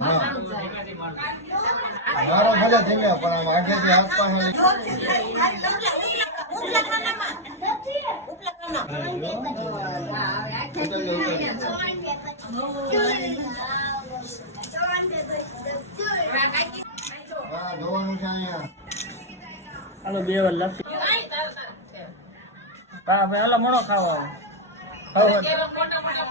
મારો ભલે ધીમે પણ આમ આગળથી હાથ પાસે હા જોવાનું છે અહીંયા હાલો બે વાર લપસી હા ભાઈ હાલો મોણો ખાવા મોટા મોટા